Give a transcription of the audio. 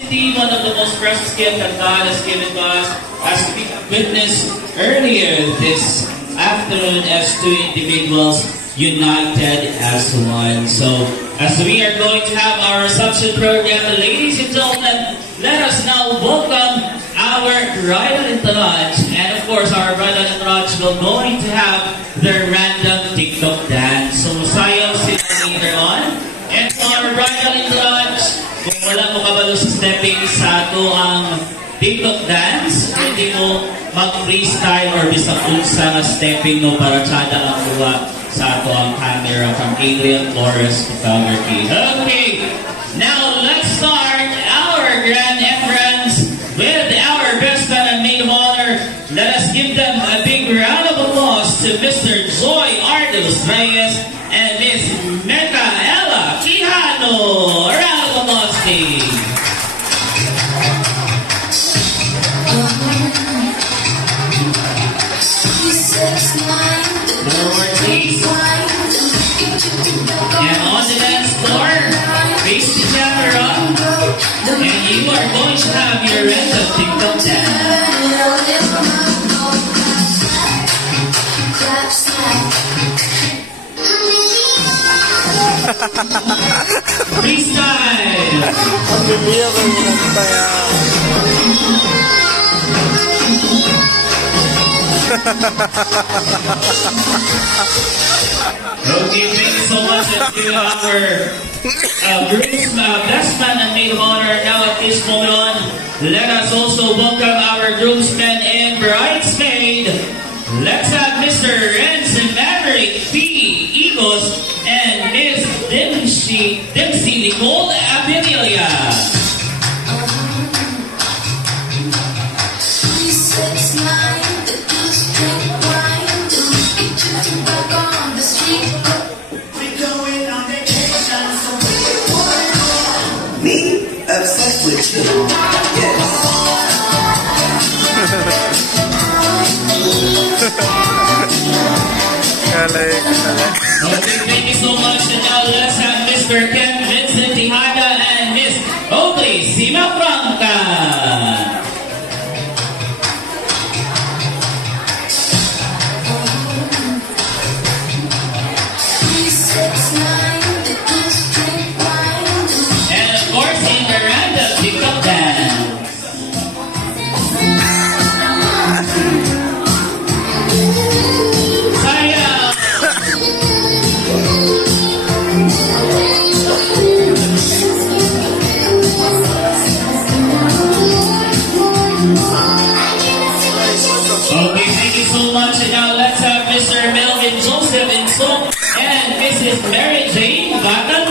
One of the most precious gifts that God has given to us, as we witnessed earlier this afternoon, as two individuals united as one. So, as we are going to have our reception program, ladies and gentlemen, let us now welcome our bridal entourage. And of course, our bridal entourage will going to have their random TikTok dance. So, sayaw sila later on. And for our bridal entourage, kung wala mo kabalo sa stepping sa ato ang TikTok dance, hindi mo mag-freestyle or bisang unsa nga stepping no para tsada ang buwa sa ato ang camera from Adrian Flores Photography. Okay, now let's start our grand entrance with our best man and maid of honor. Let us give them a big round of applause to Mr. Joy Ardos Reyes and Miss Micaela Quijano. A round of applause, please. Forward, please. And on the dance floor, face the camera, and you are going to have your random TikTok dance. Freestyle! Okay, thank you so much to our groom's best man and maid of honor. Now at this moment on, let us also welcome our groomsmen and bridesmaid. Let's have Mr. Renz and Maverick P. Eagles and Miss Dempsey Nicole Abinelia. Me, obsessed with you. Yes. Okay, thank you so much. And now let's have Mr. Ken Vincent Tejada and Miss Oakley Sima Franca. Mr. Melvin Joseph and Mrs. Mary Jane Batan